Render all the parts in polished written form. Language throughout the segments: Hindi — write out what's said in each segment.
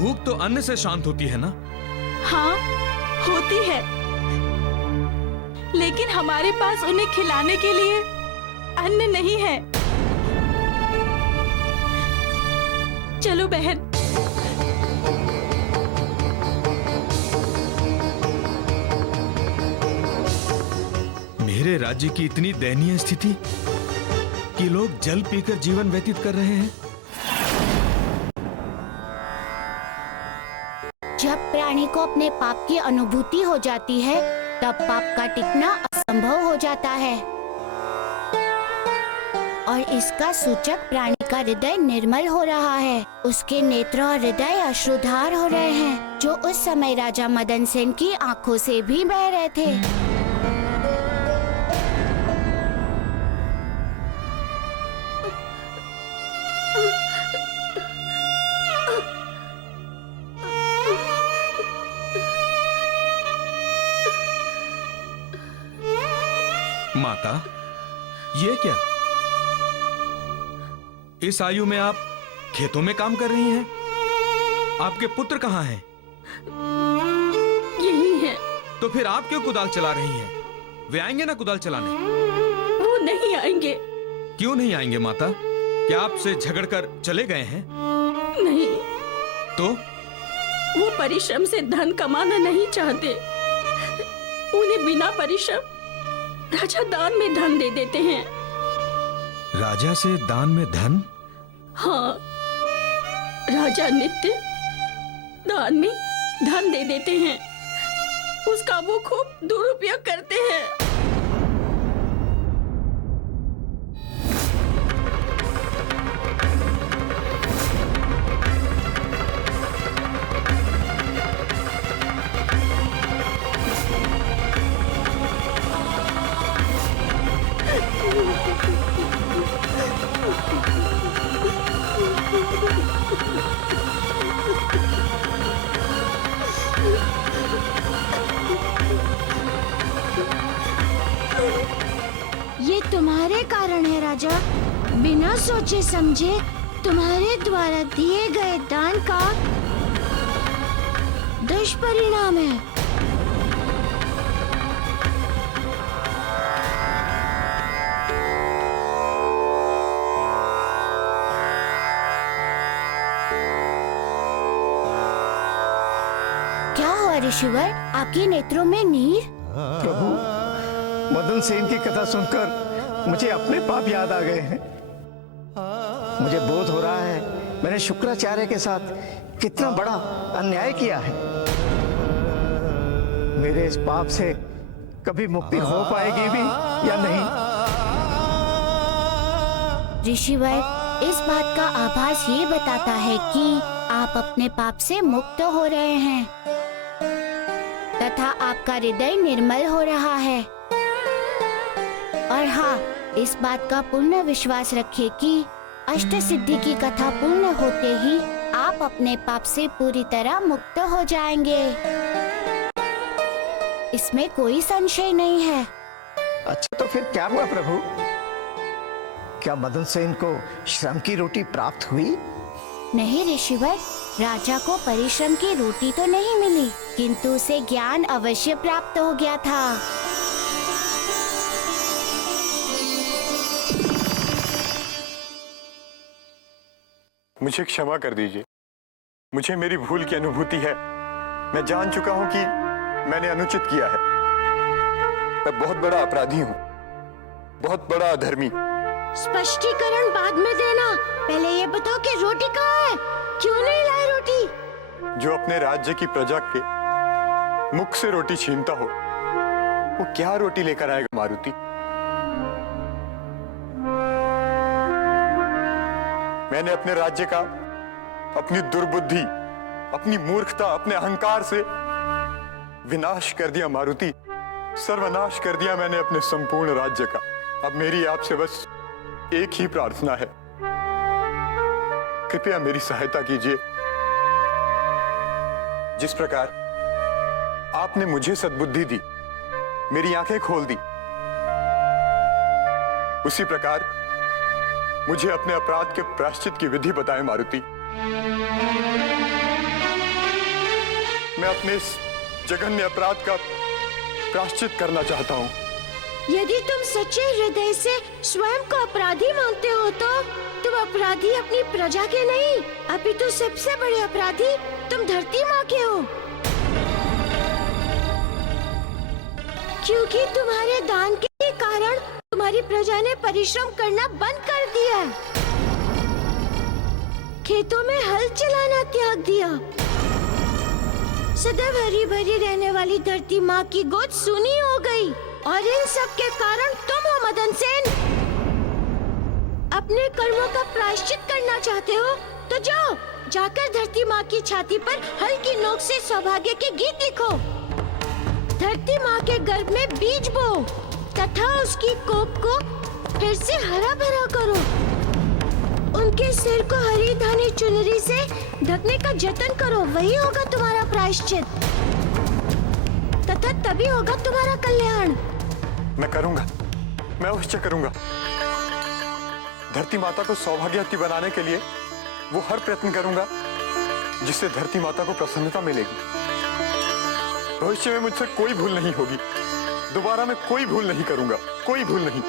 भूख तो अन्न से शांत होती है ना? हाँ, होती है, लेकिन हमारे पास उन्हें खिलाने के लिए अन्न नहीं है। चलो बहन। मेरे राज्य की इतनी दयनीय स्थिति कि लोग जल पीकर जीवन व्यतीत कर रहे हैं। जब प्राणी को अपने पाप की अनुभूति हो जाती है, तब पाप का टिकना असंभव हो जाता है और इसका सूचक प्राणी का हृदय निर्मल हो रहा है। उसके नेत्र और हृदय अश्रुधार हो रहे हैं, जो उस समय राजा मदन सेन की आंखों से भी बह रहे थे। माता, ये क्या? इस आयु में आप खेतों में काम कर रही हैं? आपके पुत्र कहाँ हैं? यही है। तो फिर आप क्यों कुदाल चला रही हैं? वे आएंगे ना कुदाल चलाने? वो नहीं आएंगे। क्यों नहीं आएंगे माता? क्या आपसे झगड़कर चले गए हैं? नहीं। तो? वो परिश्रम से धन कमाना नहीं चाहते। उन्हें बिना परिश्रम राजा दान में धन दे देते हैं। राजा से दान में धन? हाँ, राजा नित्य दान में धन दे देते हैं। उसका वो खूब दुरुपयोग करते हैं। ये तुम्हारे कारण है राजा। बिना सोचे समझे तुम्हारे द्वारा दिए गए दान का दुष्परिणाम है। क्या हुआ ऋषिवर, आपके नेत्रों में नीर? प्रभु, मदन सेन की कथा सुनकर मुझे अपने पाप याद आ गए हैं। मुझे बोध हो रहा है मैंने शुक्राचार्य के साथ कितना बड़ा अन्याय किया है। मेरे इस पाप से कभी मुक्ति हो पाएगी भी या नहीं? ऋषिवर, इस बात का आभास ये बताता है कि आप अपने पाप से मुक्त हो रहे हैं तथा आपका हृदय निर्मल हो रहा है। और हाँ, इस बात का पूर्ण विश्वास रखिए कि अष्ट सिद्धि की कथा पूर्ण होते ही आप अपने पाप से पूरी तरह मुक्त हो जाएंगे। इसमें कोई संशय नहीं है। अच्छा, तो फिर क्या हुआ प्रभु? क्या मदन सेन को श्रम की रोटी प्राप्त हुई? नहीं ऋषिवर, राजा को परिश्रम की रोटी तो नहीं मिली, किंतु उसे ज्ञान अवश्य प्राप्त हो गया था। मुझे क्षमा कर दीजिए। मुझे मेरी भूल की अनुभूति है। मैं जान चुका हूं कि मैंने अनुचित किया है। मैं बहुत बड़ा अपराधी हूं, बहुत बड़ा अधर्मी। स्पष्टीकरण बाद में देना, पहले ये बताओ कि रोटी कहाँ है? क्यों नहीं लाई रोटी? जो अपने राज्य की प्रजा के मुख से रोटी छीनता हो, वो क्या रोटी लेकर आएगा मारुति? मैंने अपने राज्य का अपनी दुर्बुद्धि, अपनी मूर्खता, अपने अहंकार से विनाश कर दिया मारुति। सर्वनाश कर दिया मैंने अपने संपूर्ण राज्य का। अब मेरी आपसे बस एक ही प्रार्थना है, कृपया मेरी सहायता कीजिए। जिस प्रकार आपने मुझे सद्बुद्धि दी, मेरी आंखें खोल दी, उसी प्रकार मुझे अपने अपराध के प्रायश्चित की विधि बताएं मारुति। मैं अपने इस जघन्य अपराध का प्रायश्चित करना चाहता हूँ। यदि तुम सच्चे हृदय से स्वयं को अपराधी मानते हो तो तुम अपराधी अपनी प्रजा के नहीं, अपितु सबसे बड़े अपराधी तुम धरती माँ के हो, क्योंकि तुम्हारे दान के कारण तुम्हारी प्रजा ने परिश्रम करना बंद कर दिया, खेतों में हल चलाना त्याग दिया। सदैव हरी भरी रहने वाली धरती माँ की गोद सूनी हो गई, और इन सब के कारण तुम हो मदन सेन। अपने कर्मों का प्रायश्चित करना चाहते हो तो जाओ, जाकर धरती माँ की छाती पर हल की नोक से सौभाग्य के गीत लिखो, धरती माँ के गर्भ में बीज बो तथा उसकी कोख को फिर से हरा भरा करो, उनके सिर को हरी धानी चुनरी से ढकने का जतन करो, वही होगा तुम्हारा प्रायश्चित, तथा तभी होगा तुम्हारा कल्याण। मैं करूंगा, मैं अवश्य करूंगा। धरती माता को सौभाग्यवती बनाने के लिए वो हर प्रयत्न करूंगा जिससे धरती माता को प्रसन्नता मिलेगी। भविष्य में मुझसे कोई भूल नहीं होगी, दोबारा मैं कोई भूल नहीं करूंगा, कोई भूल नहीं।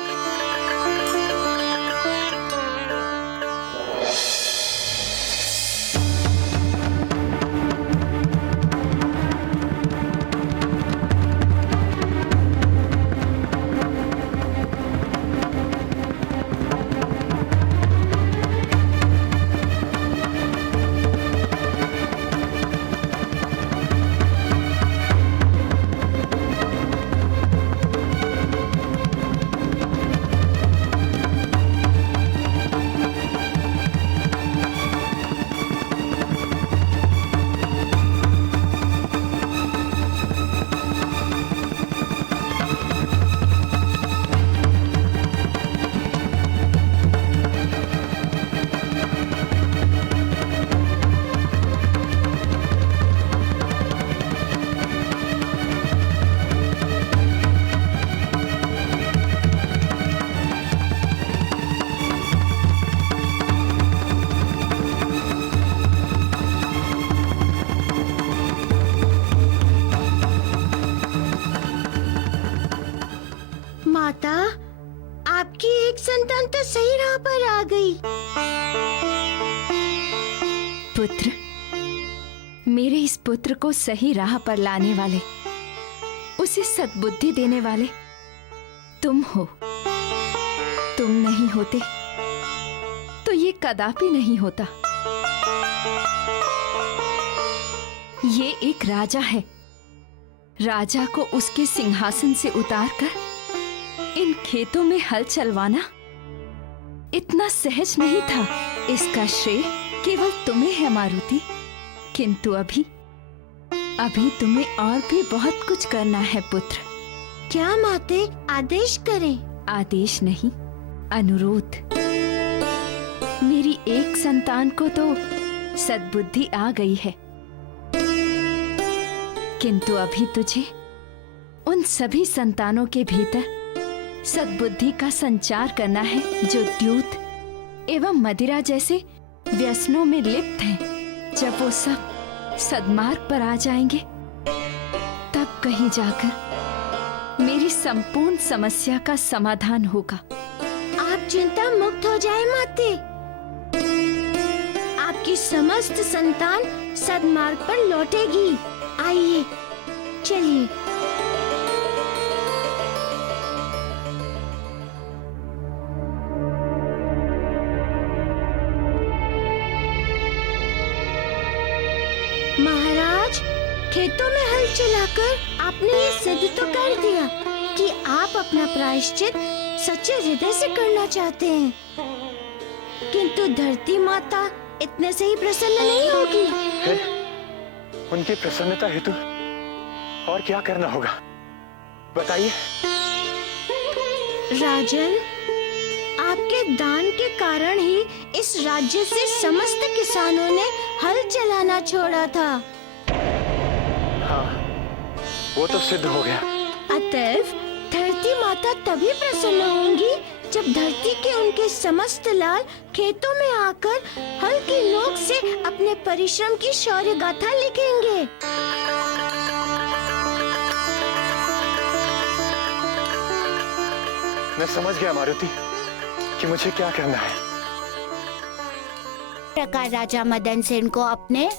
माता, आपकी एक संतान तो सही राह पर आ गई। पुत्र, मेरे इस पुत्र को सही राह पर लाने वाले, उसे सद्बुद्धि देने वाले तुम हो। तुम नहीं होते तो ये कदापि नहीं होता। ये एक राजा है, राजा को उसके सिंहासन से उतारकर इन खेतों में हल चलवाना इतना सहज नहीं था। इसका श्रेय केवल तुम्हें है मारुति, किंतु अभी तुम्हें और भी बहुत कुछ करना है पुत्र। क्या माते, आदेश करें? आदेश नहीं, अनुरोध। मेरी एक संतान को तो सद्बुद्धि आ गई है, किंतु अभी तुझे उन सभी संतानों के भीतर सद्बुद्धि का संचार करना है जो द्यूत एवं मदिरा जैसे व्यसनों में लिप्त हैं। जब वो सब सद्मार्ग पर आ जाएंगे, तब कहीं जाकर मेरी संपूर्ण समस्या का समाधान होगा। आप चिंता मुक्त हो जाए माते, आपकी समस्त संतान सद्मार्ग पर लौटेगी। आइए, चलिए। महाराज, खेतों में हल चलाकर आपने ये सिद्ध तो कर दिया कि आप अपना प्रायश्चित सच्चे हृदय से करना चाहते हैं, किंतु धरती माता इतने से ही प्रसन्न नहीं होगी। है? उनकी प्रसन्नता हेतु और क्या करना होगा, बताइए। राजन, आपके दान के कारण ही इस राज्य से समस्त किसानों ने हल चलाना छोड़ा था। हाँ, वो तो सिद्ध हो गया। अतएव धरती माता तभी प्रसन्न होंगी जब धरती के उनके समस्त लाल खेतों में आकर हल की नोक से अपने परिश्रम की शौर्य गाथा लिखेंगे। मैं समझ गया मारुति कि मुझे क्या करना है। प्रकार राजा मदन सेन को अपने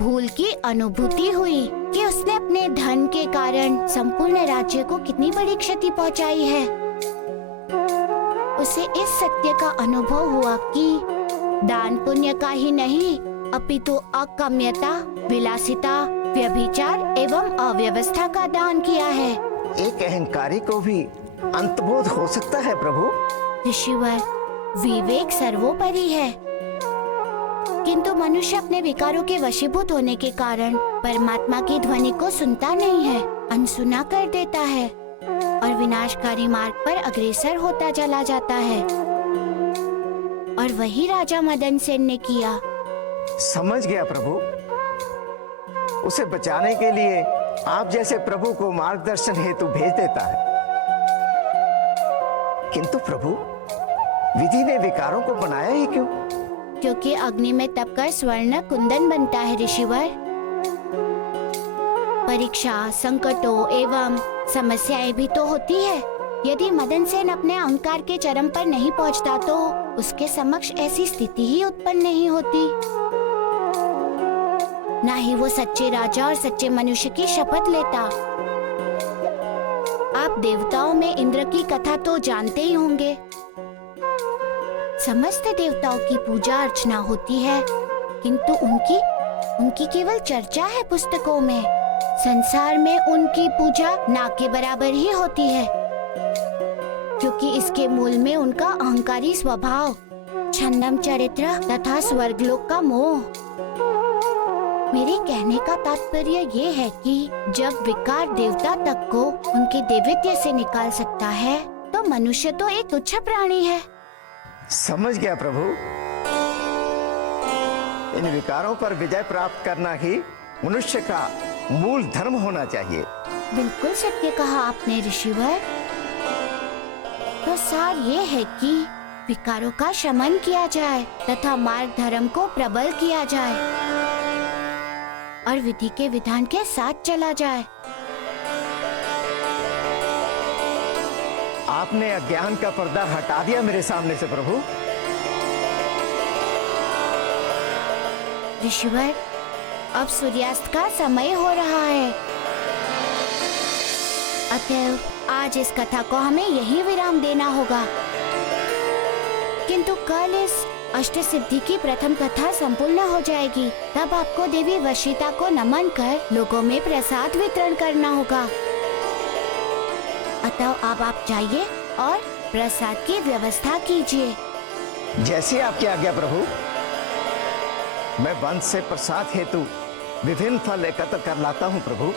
भूल की अनुभूति हुई कि उसने अपने धन के कारण संपूर्ण राज्य को कितनी बड़ी क्षति पहुंचाई है। उसे इस सत्य का अनुभव हुआ कि दान पुण्य का ही नहीं अपितु अकाम्यता, विलासिता, व्यभिचार एवं अव्यवस्था का दान किया है। एक अहंकारी को भी अंतबोध हो सकता है प्रभु। ऋषिवर, विवेक सर्वोपरि है, किंतु मनुष्य अपने विकारों के वशीभूत होने के कारण परमात्मा की ध्वनि को सुनता नहीं है, अनसुना कर देता है और विनाशकारी मार्ग पर अग्रसर होता चला जाता है। और वही राजा मदन सेन ने किया। समझ गया प्रभु। उसे बचाने के लिए आप जैसे प्रभु को मार्गदर्शन हेतु भेज देता है। किंतु प्रभु, विधि ने विकारों को बनाया ही क्यों? क्योंकि अग्नि में तपकर स्वर्ण कुंदन बनता है ऋषिवर। परीक्षा, संकटों एवं समस्याएं भी तो होती है। यदि मदन सेन अपने अहंकार के चरम पर नहीं पहुंचता तो उसके समक्ष ऐसी स्थिति ही उत्पन्न नहीं होती। ना ही वो सच्चे राजा और सच्चे मनुष्य की शपथ लेता। आप देवताओं में इंद्र की कथा तो जानते ही होंगे। समस्त देवताओं की पूजा अर्चना होती है, किंतु उनकी केवल चर्चा है पुस्तकों में। संसार में उनकी पूजा ना के बराबर ही होती है, क्योंकि इसके मूल में उनका अहंकारी स्वभाव, छंदम चरित्र तथा स्वर्गलोक का मोह। मेरे कहने का तात्पर्य ये है कि जब विकार देवता तक को उनके देवत्व से निकाल सकता है, तो मनुष्य तो एक तुच्छ प्राणी है। समझ गया प्रभु। इन विकारों पर विजय प्राप्त करना ही मनुष्य का मूल धर्म होना चाहिए। बिल्कुल सत्य कहा आपने ऋषिवर। तो सार ये है कि विकारों का शमन किया जाए तथा मार्ग धर्म को प्रबल किया जाए और विधि के विधान के साथ चला जाए। आपने अज्ञान का पर्दा हटा दिया मेरे सामने से प्रभु। ऋषिवर, अब सूर्यास्त का समय हो रहा है, अतएव आज इस कथा को हमें यही विराम देना होगा। किंतु कल इस अष्ट सिद्धि की प्रथम कथा संपूर्ण हो जाएगी। तब आपको देवी वशिता को नमन कर लोगों में प्रसाद वितरण करना होगा। अतः अब आप जाइए और प्रसाद की व्यवस्था कीजिए। जैसे आपकी आज्ञा प्रभु। मैं वंश से प्रसाद हेतु विभिन्न फल एकत्र कर लाता हूँ प्रभु।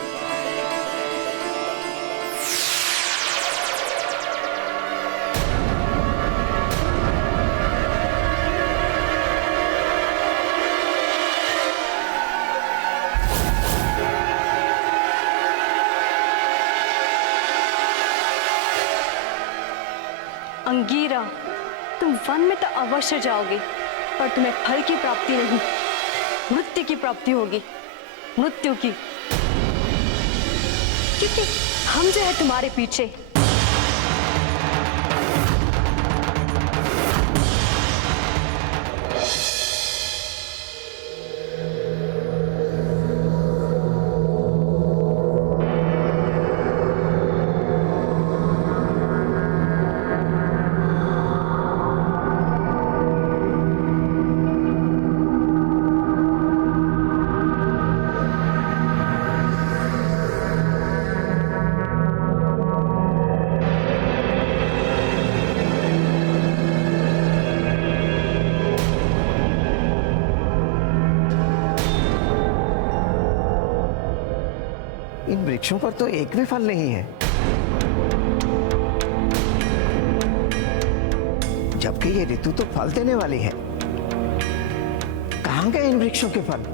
अंगीरा, तुम वन में तो अवश्य जाओगे, पर तुम्हें फल की प्राप्ति नहीं, मृत्यु की प्राप्ति होगी। मृत्यु की, क्योंकि हम जो है तुम्हारे पीछे। इन वृक्षों पर तो एक भी फल नहीं है, जबकि ये ऋतु तो फल देने वाली है। कहाँ गए इन वृक्षों के फल?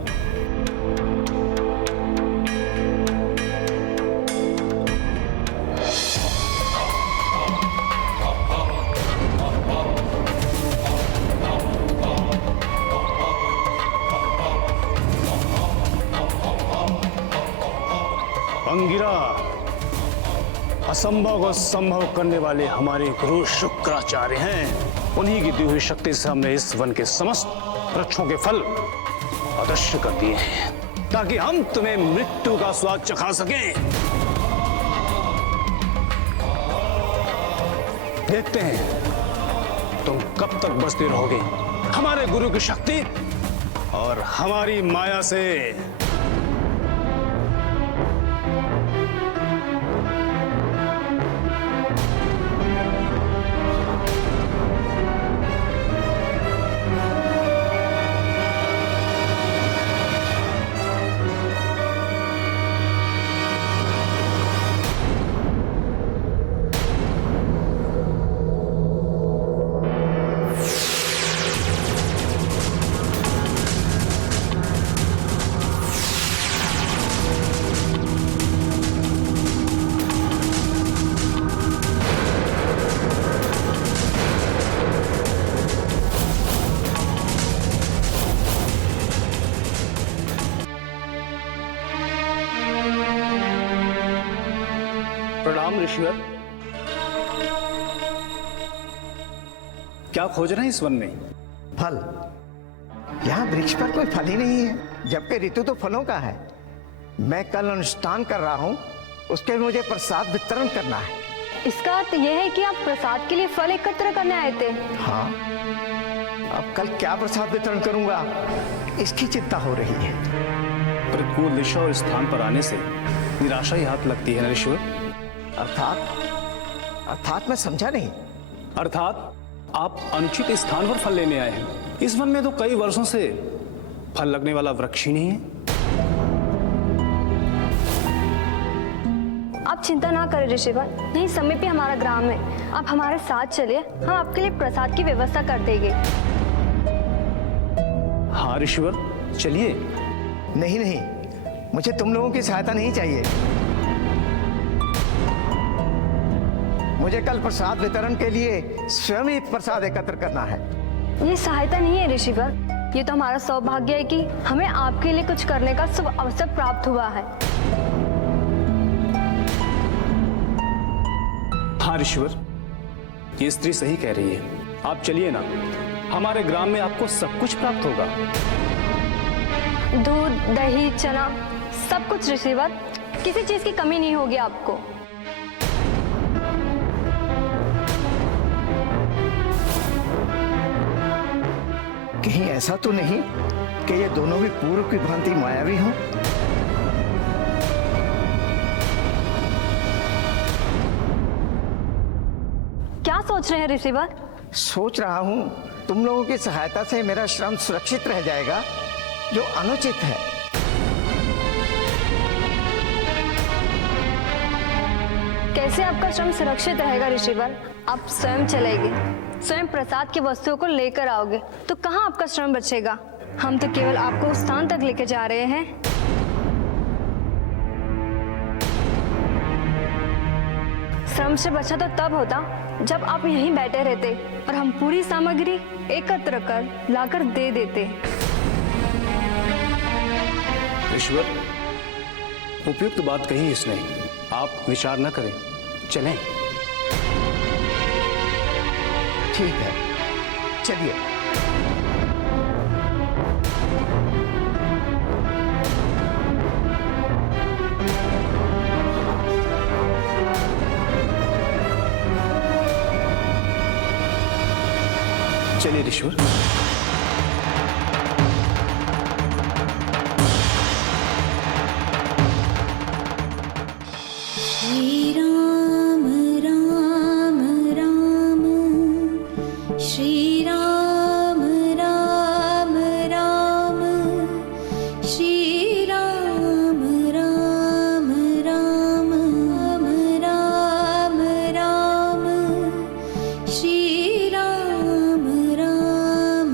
अंगिरा, असंभव को संभव करने वाले हमारे गुरु शुक्राचार्य हैं। उन्हीं की दी हुई शक्ति से हमने इस वन के समस्त वृक्षों के फल अदृश्य कर दिए हैं, ताकि हम तुम्हें मृत्यु का स्वाद चखा सकें। देखते हैं तुम कब तक बचते रहोगे हमारे गुरु की शक्ति और हमारी माया से। प्रणाम ऋषिवर। क्या खोज रहे हैं इस वन में? फल। यहाँ वृक्ष पर कोई फल ही नहीं है, जबकि ऋतु तो फलों का है। मैं कल अनुष्ठान कर रहा हूँ, उसके लिए मुझे प्रसाद वितरण करना है। इसका अर्थ यह है कि आप प्रसाद के लिए फल एकत्र करने आए थे? हाँ, अब कल क्या प्रसाद वितरण करूंगा इसकी चिंता हो रही है। प्रतिकूल दिशा और स्थान पर आने से निराशा ही हाथ लगती है ऋषिवर। अर्थात मैं समझा नहीं। अर्थात आप अनुचित स्थान पर फल लेने आए हैं। इस वन में तो कई वर्षों से फल लगने वाला वृक्ष ही नहीं है। आप चिंता ना करें ऋषिवर, यही समय पे हमारा ग्राम है। आप हमारे साथ चलिए, हम आपके लिए प्रसाद की व्यवस्था कर देंगे। हाँ ऋषिवर, चलिए। नहीं नहीं, मुझे तुम लोगों की सहायता नहीं चाहिए। मुझे कल प्रसाद वितरण के लिए स्वयं ही प्रसाद एकत्र करना है। ये सहायता नहीं है ऋषिवर, ये तो हमारा सौभाग्य है कि हमें आपके लिए कुछ करने का शुभ अवसर प्राप्त हुआ है। हाँ ऋषिवर, ये स्त्री सही कह रही है। आप चलिए ना, हमारे ग्राम में आपको सब कुछ प्राप्त होगा। दूध, दही, चना, सब कुछ ऋषिवर, किसी चीज की कमी नहीं होगी आपको। कहीं ऐसा तो नहीं कि ये दोनों भी पूर्व की भांति मायावी हों? क्या सोच रहे हैं ऋषिवर? सोच रहा हूं तुम लोगों की सहायता से मेरा श्रम सुरक्षित रह जाएगा, जो अनुचित है। कैसे आपका श्रम सुरक्षित रहेगा ऋषिवर? आप स्वयं चलेंगे, स्वयं प्रसाद की वस्तुओं को लेकर आओगे, तो कहाँ आपका श्रम बचेगा? हम तो केवल आपको उस स्थान तक लेके जा रहे हैं। श्रम से बचा तो तब होता जब आप यहीं बैठे रहते और हम पूरी सामग्री एकत्र कर लाकर दे देते। ईश्वर, उपयुक्त बात कही इसने। आप विचार न करें, चलें। ठीक है, चलिए। चलिए ऋषिवर। श्री राम राम राम, श्री राम राम राम, श्री राम राम राम, राम राम, श्री राम राम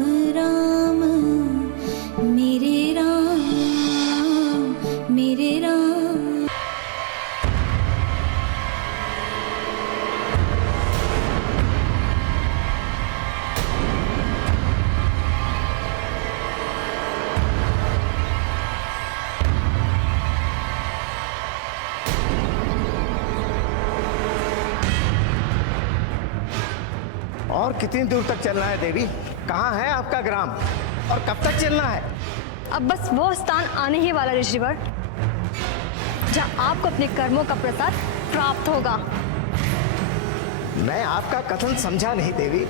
और कितनी दूर तक चलना है देवी? कहाँ है आपका ग्राम और कब तक चलना है? अब बस वो स्थान आने ही वाला ऋषिवर जहाँ आपको अपने कर्मों का प्रसाद प्राप्त होगा। मैं आपका कथन समझा नहीं देवी।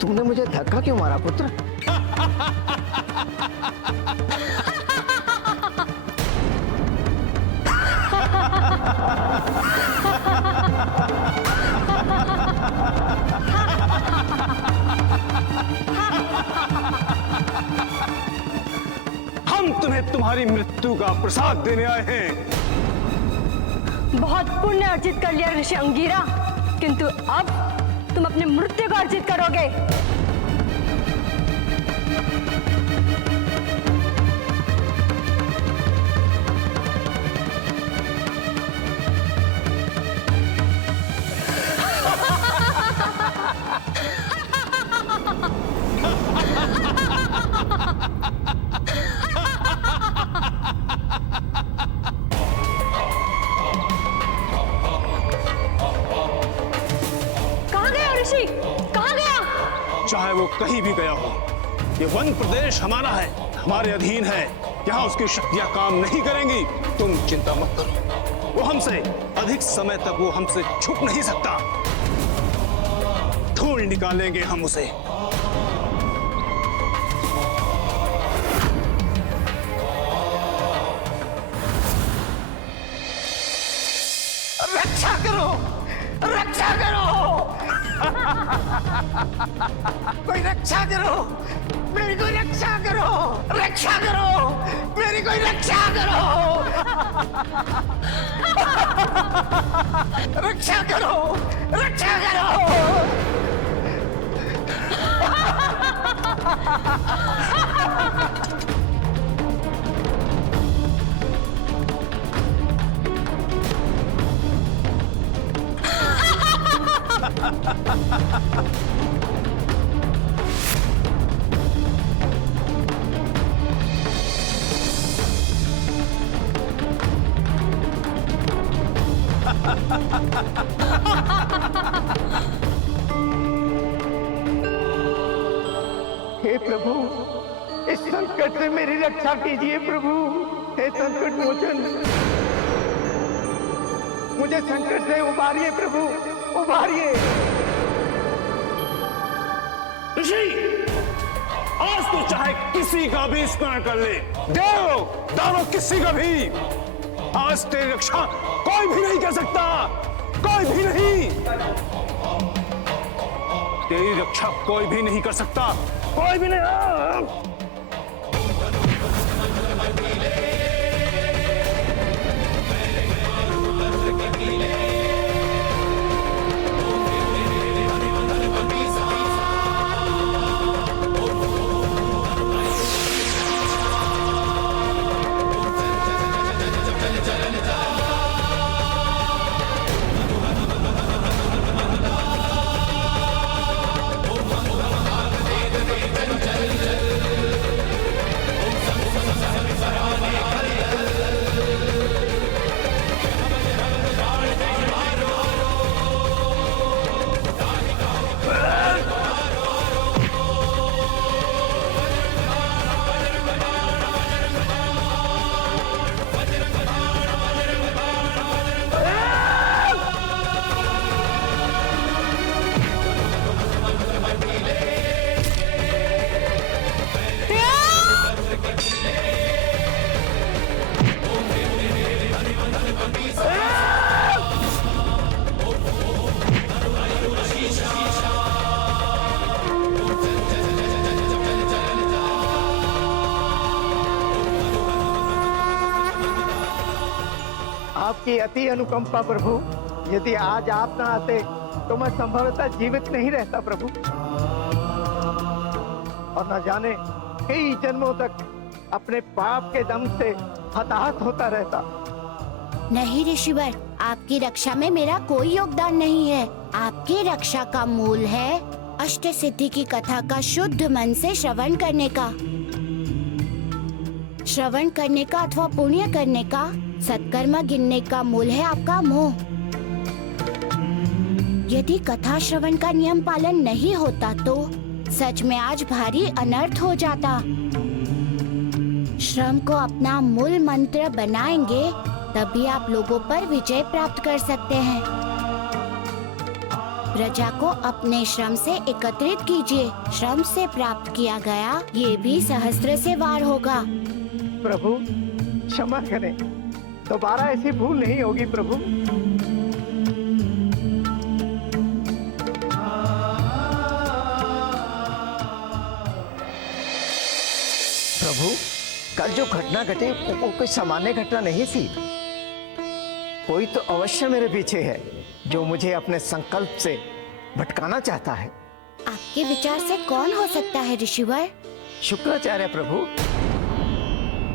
तूने मुझे धक्का क्यों मारा पुत्र? हम तुम्हें तुम्हारी मृत्यु का प्रसाद देने आए हैं। बहुत पुण्य अर्जित कर लिया ऋषि अंगीरा, किंतु अब तुम अपनी मृत्यु को अर्जित करोगे। कहाँ गया? चाहे वो कहीं भी गया हो, ये वन प्रदेश हमारा है, हमारे अधीन है। यहाँ उसकी शक्तियां काम नहीं करेंगी। तुम चिंता मत करो, वो हमसे अधिक समय तक वो हमसे छुप नहीं सकता। ढूंढ निकालेंगे हम उसे। रक्षा करो, रक्षा करो, कोई रक्षा करो, मेरी कोई रक्षा करो, रक्षा करो, मेरी कोई रक्षा करो, रक्षा करो, रक्षा करो। हे प्रभु, इस संकट से मेरी रक्षा कीजिए प्रभु। हे संकट मोचन, मुझे संकट से उबारिए प्रभु, उबारिए। ऋषि, आज तो चाहे किसी का भी स्मरण कर ले, देव दानव किसी का भी, आज तेरी रक्षा कोई भी नहीं कर सकता, कोई भी नहीं। तेरी रक्षा कोई भी नहीं कर सकता, कोई भी नहीं। आपकी अति अनुकंपा प्रभु, यदि आज आप न आते तो मैं संभवतः जीवित नहीं रहता प्रभु, और न जाने कई जन्मों तक अपने पाप के दम से हताहत होता रहता। नहीं ऋषिवर, आपकी रक्षा में मेरा कोई योगदान नहीं है। आपकी रक्षा का मूल है अष्ट सिद्धि की कथा का शुद्ध मन से श्रवण करने का। श्रवण करने का अथवा पुण्य करने का, सत्कर्म गिनने का मूल है आपका मोह। यदि कथा श्रवण का नियम पालन नहीं होता तो सच में आज भारी अनर्थ हो जाता। श्रम को अपना मूल मंत्र बनाएंगे तभी आप लोगों पर विजय प्राप्त कर सकते हैं। प्रजा को अपने श्रम से एकत्रित कीजिए। श्रम से प्राप्त किया गया ये भी सहस्त्र से वार होगा। प्रभु क्षमा करें, दोबारा ऐसी भूल नहीं होगी प्रभु। प्रभु, कल जो घटना घटी वो कोई सामान्य घटना नहीं थी। कोई तो अवश्य मेरे पीछे है जो मुझे अपने संकल्प से भटकाना चाहता है। आपके विचार से कौन हो सकता है ऋषिवर? शुक्राचार्य प्रभु,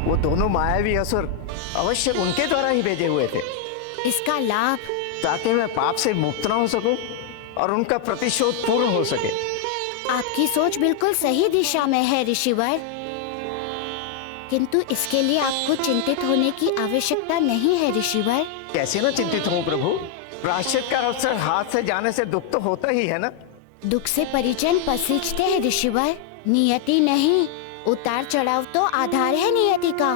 वो दोनों मायावी असुर अवश्य उनके द्वारा ही भेजे हुए थे। इसका लाभ? ताकि मैं पाप से मुक्त न हो सकूं और उनका प्रतिशोध पूर्ण हो सके। आपकी सोच बिल्कुल सही दिशा में है ऋषिवर, किंतु इसके लिए आपको चिंतित होने की आवश्यकता नहीं है ऋषिवर। कैसे न चिंतित हूँ प्रभु, प्रायश्चित का अवसर हाथ से जाने से दुख तो होता ही है ना। दुख से परिजन पसीजते हैं ऋषिवर, नियति नहीं। उतार चढ़ाव तो आधार है नियति का।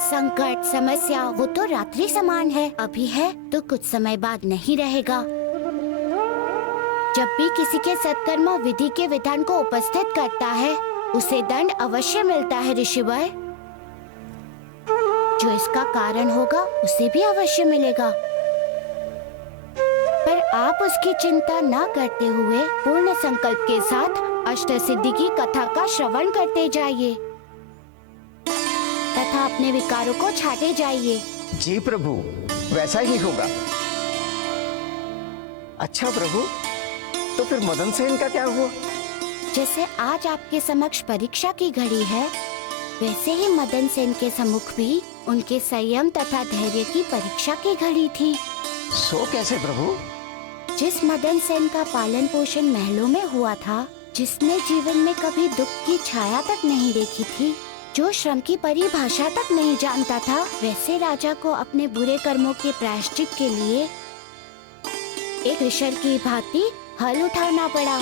संकट समस्या वो तो रात्रि समान है, अभी है तो कुछ समय बाद नहीं रहेगा। जब भी किसी के सत्कर्म विधि के विधान को उपस्थित करता है उसे दंड अवश्य मिलता है ऋषिवर। जो इसका कारण होगा उसे भी अवश्य मिलेगा। पर आप उसकी चिंता न करते हुए पूर्ण संकल्प के साथ अष्ट सिद्धि की कथा का श्रवण करते जाइए तथा अपने विकारों को छाटे जाइए। जी प्रभु, वैसा ही होगा। अच्छा प्रभु, तो फिर मदन सेन का क्या हुआ? जैसे आज आपके समक्ष परीक्षा की घड़ी है, वैसे ही मदन सेन के सम्मुख भी उनके संयम तथा धैर्य की परीक्षा की घड़ी थी। सो कैसे प्रभु? जिस मदन सेन का पालन पोषण महलों में हुआ था, जिसने जीवन में कभी दुख की छाया तक नहीं देखी थी, जो श्रम की परिभाषा तक नहीं जानता था, वैसे राजा को अपने बुरे कर्मों के प्रायश्चित के लिए एक ऋषभ की भांति हल उठाना पड़ा।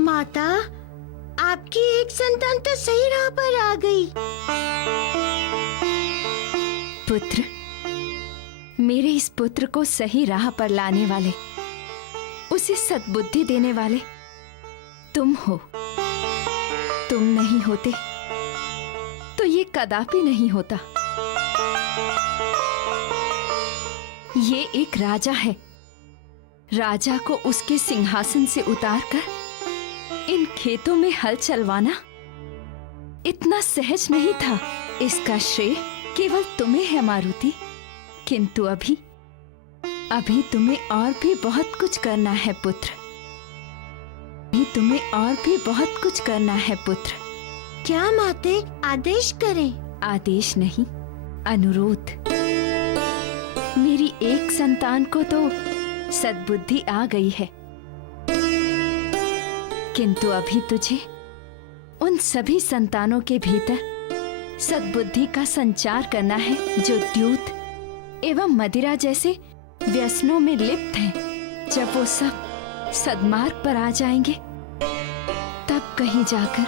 माता, आपकी एक संतान तो सही राह पर आ गई। पुत्र, मेरे इस पुत्र को सही राह पर लाने वाले, उसे सद्बुद्धि देने वाले तुम हो। तुम नहीं होते तो ये कदापि नहीं होता। ये एक राजा है। राजा को उसके सिंहासन से उतारकर इन खेतों में हल चलवाना इतना सहज नहीं था। इसका श्रेय केवल तुम्हें है मारुति, किंतु अभी तुम्हें और भी बहुत कुछ करना है पुत्र। अभी तुम्हें और भी बहुत कुछ करना है पुत्र। क्या माते, आदेश करें? आदेश नहीं, अनुरोध। मेरी एक संतान को तो सद्बुद्धि आ गई है, किंतु अभी तुझे उन सभी संतानों के भीतर सद्बुद्धि का संचार करना है जो द्यूत एवं मदिरा जैसे व्यसनों में लिप्त हैं। जब वो सब सद्मार्ग पर आ जाएंगे, तब कहीं जाकर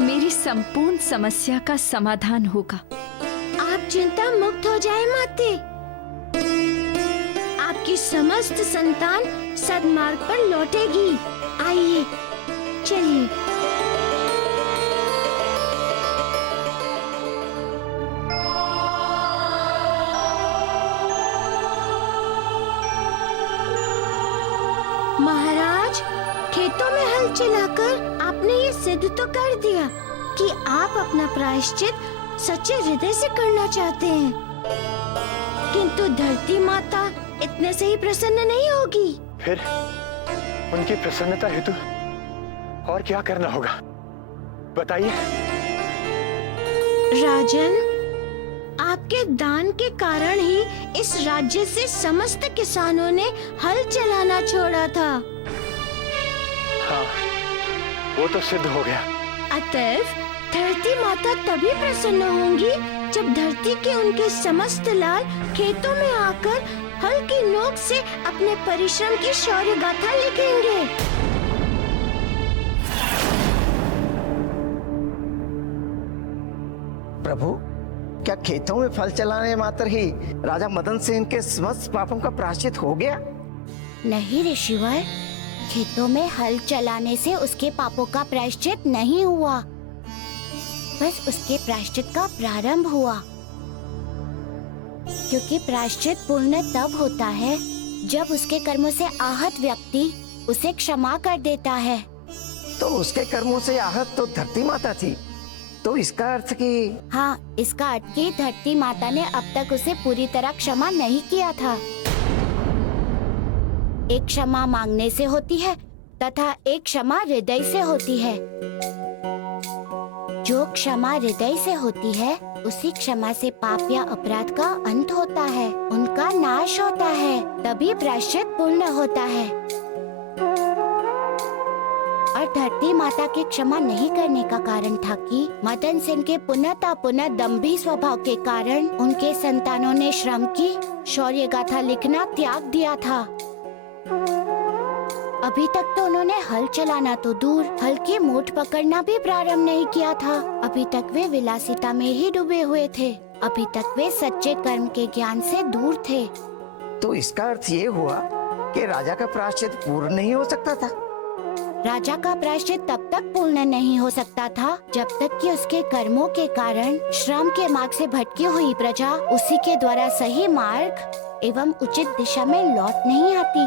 मेरी संपूर्ण समस्या का समाधान होगा। आप चिंता मुक्त हो जाए माते। आपकी समस्त संतान सद्मार्ग पर लौटेगी। आइए, चलिए। महाराज, खेतों में हल चलाकर आपने ये सिद्ध तो कर दिया कि आप अपना प्रायश्चित सच्चे हृदय से करना चाहते हैं, किंतु धरती माता इतने से ही प्रसन्न नहीं होगी। फिर उनकी प्रसन्नता हेतु और क्या करना होगा, बताइए। राजन, आपके दान के कारण ही इस राज्य से समस्त किसानों ने हल चलाना छोड़ा था। हाँ, वो तो सिद्ध हो गया। अतएव धरती माता तभी प्रसन्न होंगी जब धरती के उनके समस्त लाल खेतों में आकर हल की नोक से अपने परिश्रम की शौर्य गाथा लिखेंगे। प्रभु, क्या खेतों में फल चलाने मात्र ही राजा मदन सेन के समस्त पापों का प्रायश्चित हो गया? नहीं ऋषिवर, खेतों में हल चलाने से उसके पापों का प्रायश्चित नहीं हुआ, बस उसके प्रायश्चित का प्रारंभ हुआ। क्योंकि प्रायश्चित पूर्ण तब होता है जब उसके कर्मों से आहत व्यक्ति उसे क्षमा कर देता है। तो उसके कर्मों से आहत तो धरती माता थी, तो इसका अर्थ कि हाँ, इसका अर्थ कि धरती माता ने अब तक उसे पूरी तरह क्षमा नहीं किया था। एक क्षमा मांगने से होती है तथा एक क्षमा हृदय से होती है। जो क्षमा हृदय से होती है, उसी क्षमा से पाप या अपराध का अंत होता है, उनका नाश होता है, तभी प्रायश्चित पूर्ण होता है। और धरती माता की क्षमा नहीं करने का कारण था कि मदन सेन के पुनः दंभी स्वभाव के कारण उनके संतानों ने श्रम की शौर्य गाथा लिखना त्याग दिया था। अभी तक तो उन्होंने हल चलाना तो दूर, हल की मूठ पकड़ना भी प्रारंभ नहीं किया था। अभी तक वे विलासिता में ही डूबे हुए थे। अभी तक वे सच्चे कर्म के ज्ञान से दूर थे। तो इसका अर्थ ये हुआ कि राजा का प्रायश्चित पूर्ण नहीं हो सकता था। राजा का प्रायश्चित तब तक पूर्ण नहीं हो सकता था जब तक कि उसके कर्मों के कारण श्रम के मार्ग से भटकी हुई प्रजा उसी के द्वारा सही मार्ग एवं उचित दिशा में लौट नहीं आती।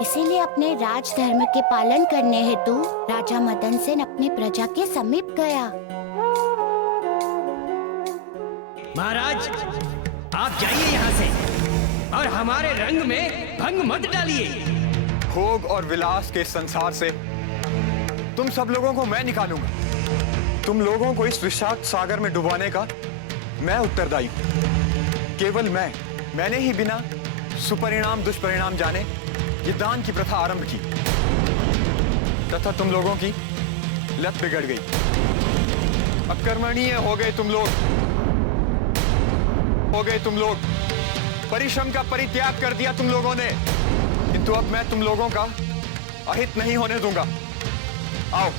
इसीलिए अपने राज धर्म के पालन करने हेतु राजा मदन सेन अपनी प्रजा के समीप गया। महाराज, आप जाइए यहाँ से और हमारे रंग में भंग मत डालिए। भोग और विलास के संसार से तुम सब लोगों को मैं निकालूंगा। तुम लोगों को इस विषाक्त सागर में डुबाने का मैं उत्तरदायी हूं। केवल मैंने ही बिना सुपरिणाम दुष्परिणाम जाने ये दान की प्रथा आरंभ की, तथा तुम लोगों की लत बिगड़ गई। अकर्मणीय हो गए तुम लोग, परिश्रम का परित्याग कर दिया तुम लोगों ने, किंतु अब मैं तुम लोगों का अहित नहीं होने दूंगा। आओ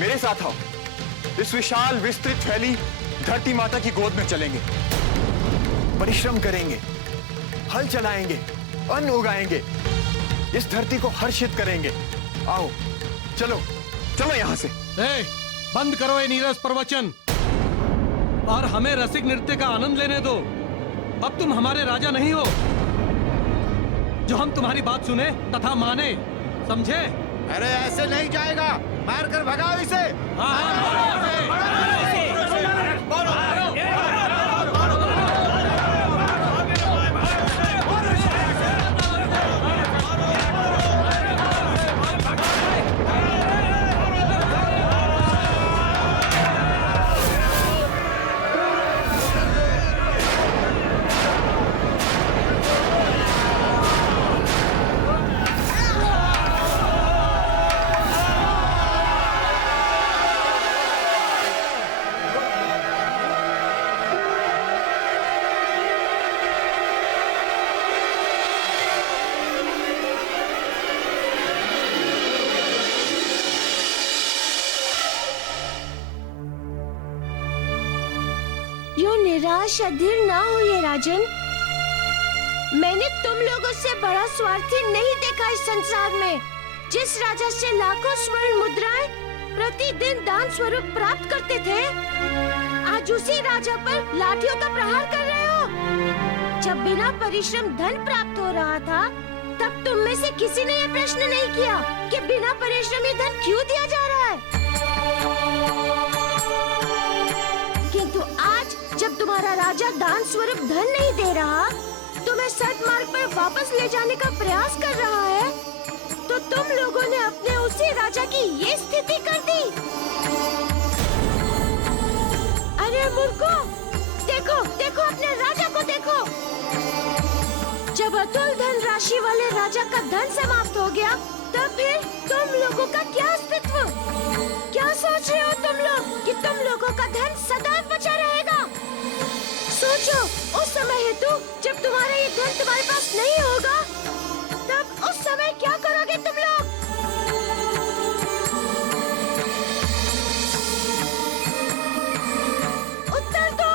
मेरे साथ आओ, इस विशाल विस्तृत फैली धरती माता की गोद में चलेंगे, परिश्रम करेंगे, हल चलाएंगे, अन्न उगाएंगे, इस धरती को हर्षित करेंगे। आओ चलो यहाँ से। बंद करो ये नीरस प्रवचन और हमें रसिक नृत्य का आनंद लेने दो। अब तुम हमारे राजा नहीं हो जो हम तुम्हारी बात सुने तथा माने, समझे? अरे ऐसे नहीं जाएगा, मार कर भगाओ इसे। यूँ निराश अधीर ना होइए राजन। मैंने तुम लोगों से बड़ा स्वार्थी नहीं देखा इस संसार में। जिस राजा से लाखों स्वर्ण मुद्राएं प्रतिदिन दान स्वरूप प्राप्त करते थे, आज उसी राजा पर लाठियों का प्रहार कर रहे हो। जब बिना परिश्रम धन प्राप्त हो रहा था, तब तुम में से किसी ने ये प्रश्न नहीं किया कि बिना परिश्रम ये धन क्यों दिया जा रहा है। किंतु आज जब तुम्हारा राजा दान स्वरूप धन नहीं दे रहा, तुम्हें सद्मार्ग पर वापस ले जाने का प्रयास कर रहा है, तो तुम लोगों ने अपने उसी राजा की ये स्थिति कर दी। अरे मूर्खो, देखो देखो अपने राजा को देखो। जब अतुल धन राशि वाले राजा का धन समाप्त हो गया, तब फिर तुम लोगों का क्या अस्तित्व? क्या सोच रहे हो तुम लोग कि तुम लोगों का धन सदैव बचा रहेगा? सोचो, उस समय हेतु जब तुम्हारा ये धन तुम्हारे पास नहीं होगा, तब उस समय क्या करोगे तुम लोग? उत्तर दो।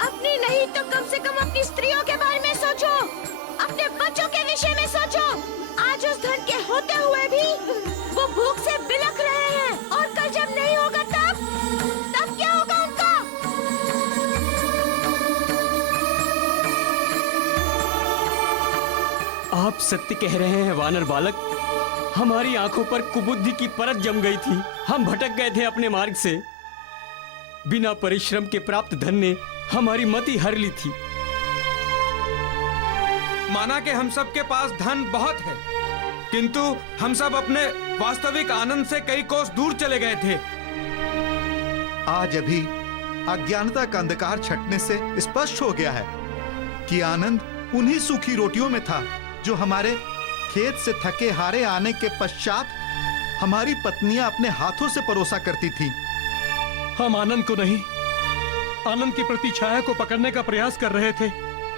अपनी नहीं तो कम से कम अपनी स्त्रियों के बारे में सोचो, अपने बच्चों के विषय में सोचो। आज उस धन के होते हुए भी वो भूख से बिलख रहे हैं, और कल जब नहीं होगा तब क्या होगा उनका? आप सत्य कह रहे हैं वानर बालक। हमारी आंखों पर कुबुद्धि की परत जम गई थी। हम भटक गए थे अपने मार्ग से। बिना परिश्रम के प्राप्त धन ने हमारी मति हर ली थी। माना कि हम सब के पास धन बहुत है, किंतु हम सब अपने वास्तविक आनंद से कई कोस दूर चले गए थे। आज अभी अज्ञानता का अंधकार छटने से स्पष्ट हो गया है कि आनंद उन्हीं सूखी रोटियों में था जो हमारे खेत से थके हारे आने के पश्चात हमारी पत्नियां अपने हाथों से परोसा करती थी। हम आनंद को नहीं, आनंद की प्रतिछाया को पकड़ने का प्रयास कर रहे थे।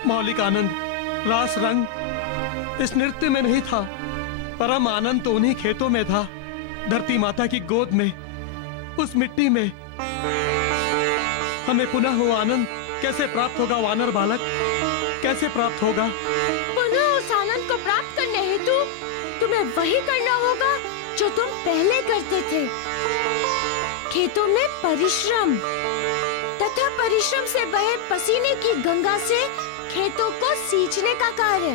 मौलिक आनंद, रास रंग इस नृत्य में नहीं था। परम आनंद तो उन्हीं खेतों में था, धरती माता की गोद में, उस मिट्टी में। हमें पुनः वो आनंद कैसे प्राप्त होगा वानर बालक? कैसे प्राप्त होगा? पुनः उस आनंद को प्राप्त करने हेतु तुम्हें वही करना होगा जो तुम पहले करते थे। खेतों में परिश्रम तथा परिश्रम से बहे पसीने की गंगा से खेतों को सींचने का कार्य।